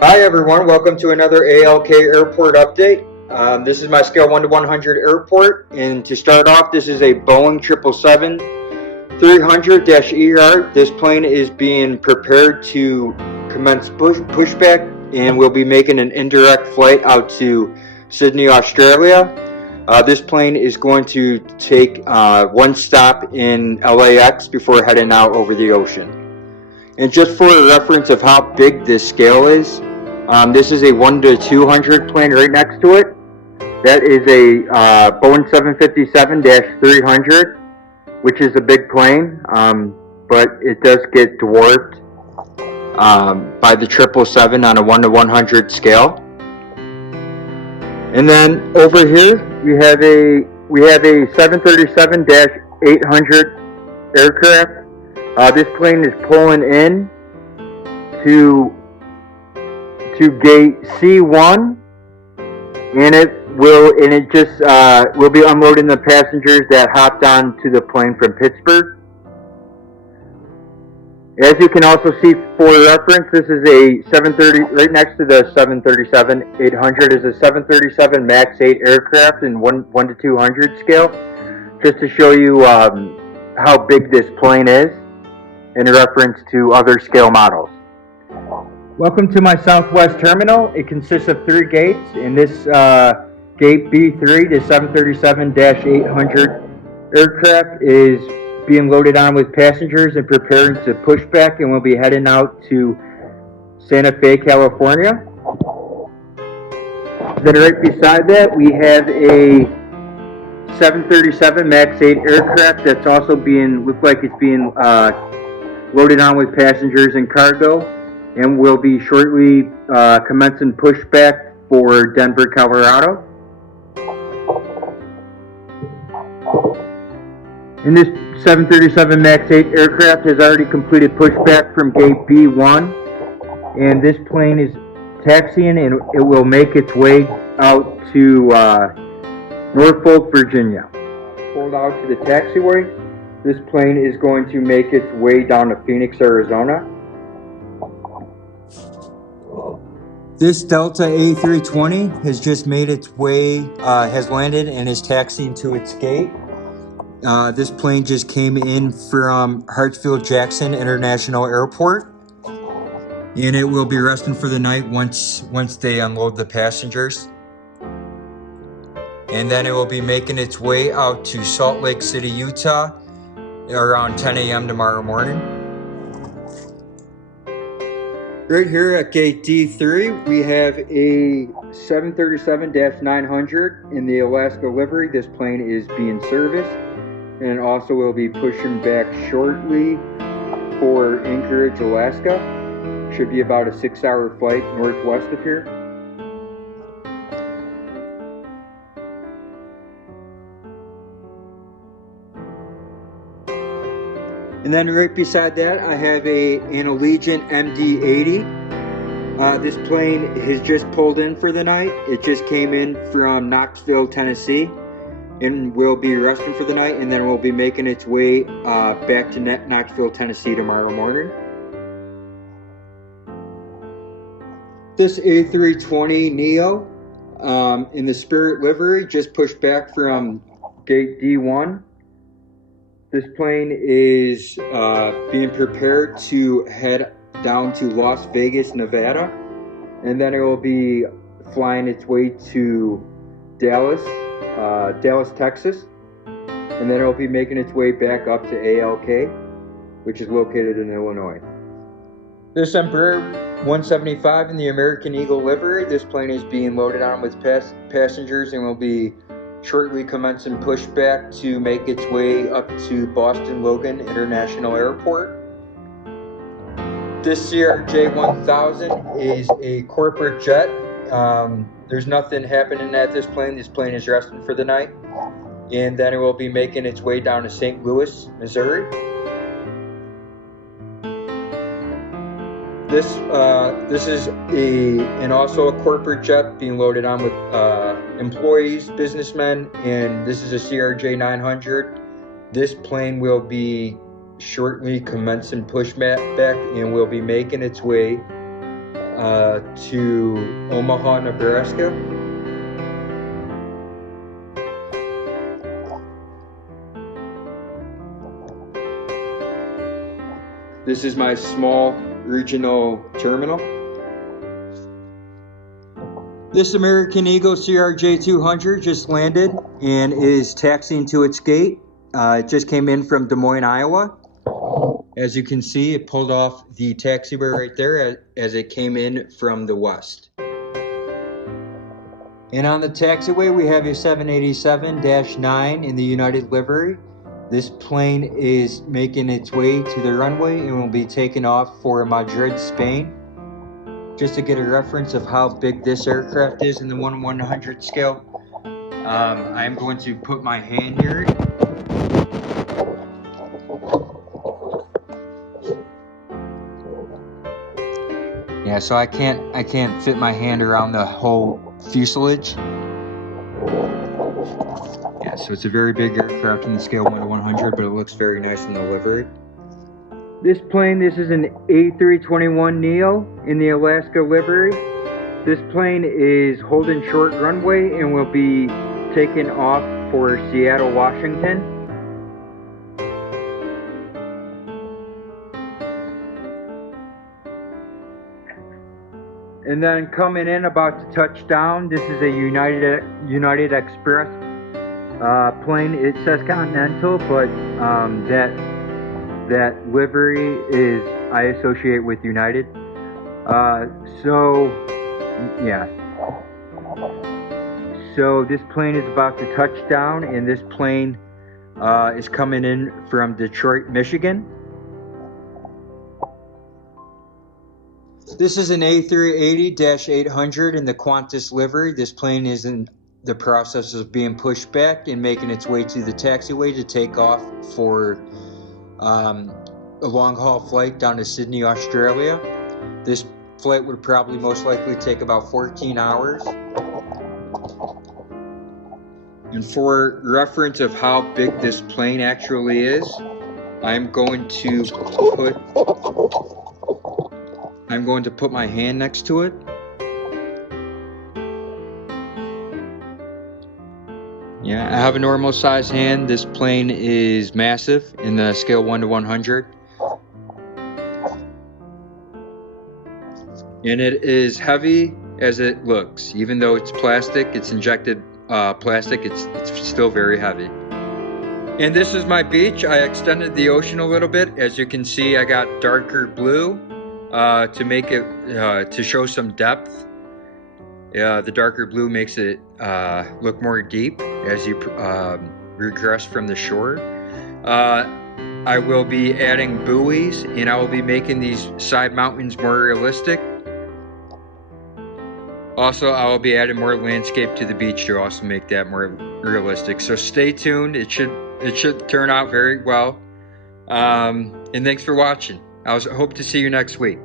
Hi everyone, welcome to another ALK Airport update. This is my scale 1 to 100 airport, and to start off, this is a Boeing 777-300-ER. This plane is being prepared to commence pushback, and we'll be making an indirect flight out to Sydney, Australia. This plane is going to take one stop in LAX before heading out over the ocean. And just for a reference of how big this scale is, this is a 1 to 200 plane right next to it. That is a Boeing 757-300, which is a big plane, but it does get dwarfed by the 777 on a 1 to 100 scale. And then over here we have a 737-800 aircraft. This plane is pulling in to gate C1, and it will be unloading the passengers that hopped onto the plane from Pittsburgh. As you can also see, for reference, this is a 730 right next to the 737-800 is a 737 MAX 8 aircraft in 1 to 200 scale, just to show you how big this plane is in reference to other scale models. Welcome to my Southwest terminal. It consists of 3 gates. In this gate B3, the 737-800 aircraft is being loaded on with passengers and preparing to push back, and we'll be heading out to Santa Fe, California. Then right beside that, we have a 737 MAX 8 aircraft that's also looks like it's being loaded on with passengers and cargo, and will be shortly commencing pushback for Denver, Colorado. And this 737 MAX 8 aircraft has already completed pushback from gate B1, and this plane is taxiing, and it will make its way out to Norfolk, Virginia. Pulled out to the taxiway. This plane is going to make its way down to Phoenix, Arizona. This Delta A320 has just made its way, has landed and is taxiing to its gate. This plane just came in from Hartsfield-Jackson International Airport, and it will be resting for the night once they unload the passengers. And then it will be making its way out to Salt Lake City, Utah, around 10 a.m. tomorrow morning. Right here at gate D3, we have a 737-900 in the Alaska livery. This plane is being serviced, and also will be pushing back shortly for Anchorage, Alaska. Should be about a 6-hour flight northwest of here. And then right beside that, I have an Allegiant MD-80. This plane has just pulled in for the night. It just came in from Knoxville, Tennessee, and will be resting for the night, and then will be making its way back to Knoxville, Tennessee tomorrow morning. This A320neo in the Spirit livery just pushed back from gate D1. This plane is being prepared to head down to Las Vegas, Nevada, and then it will be flying its way to Dallas, Texas, and then it will be making its way back up to ALK, which is located in Illinois. This Embraer 175 in the American Eagle livery, this plane is being loaded on with passengers and will be shortly commencing pushback to make its way up to Boston Logan International Airport. This CRJ 1000 is a corporate jet. There's nothing happening at this plane. This plane is resting for the night, and then it will be making its way down to St. Louis, Missouri. This is also a corporate jet being loaded on with employees, businessmen, and this is a CRJ 900. This plane will be shortly commencing pushback and will be making its way to Omaha, Nebraska. This is my small regional terminal. This American Eagle CRJ-200 just landed and is taxiing to its gate. It just came in from Des Moines, Iowa. As you can see, it pulled off the taxiway right there as it came in from the west. And on the taxiway, we have a 787-9 in the United livery. This plane is making its way to the runway and will be taking off for Madrid, Spain. Just to get a reference of how big this aircraft is in the 1/100 scale, I'm going to put my hand here. Yeah, so I can't fit my hand around the whole fuselage. Yeah, so it's a very big aircraft in the scale 1/100, but it looks very nice in the livery. This plane, this is an A321neo in the Alaska livery. This plane is holding short runway and will be taking off for Seattle, Washington. And then coming in, about to touch down, this is a United Express plane. It says Continental, but that livery is I associate with United. So yeah. So this plane is about to touch down, and this plane is coming in from Detroit, Michigan. This is an A380-800 in the Qantas livery. This plane is in the process of being pushed back and making its way to the taxiway to take off for a long-haul flight down to Sydney, Australia. This flight would probably most likely take about 14 hours. And for reference of how big this plane actually is, I'm going to put my hand next to it. Yeah, I have a normal size hand. This plane is massive in the scale 1/100. And it is heavy as it looks. Even though it's plastic, it's injected plastic, it's still very heavy. And this is my beach. I extended the ocean a little bit. As you can see, I got darker blue to make it to show some depth. The darker blue makes it look more deep as you regress from the shore. I will be adding buoys, and I will be making these side mountains more realistic. Also, I will be adding more landscape to the beach to also make that more realistic. So stay tuned. It should turn out very well. And thanks for watching. I hope to see you next week.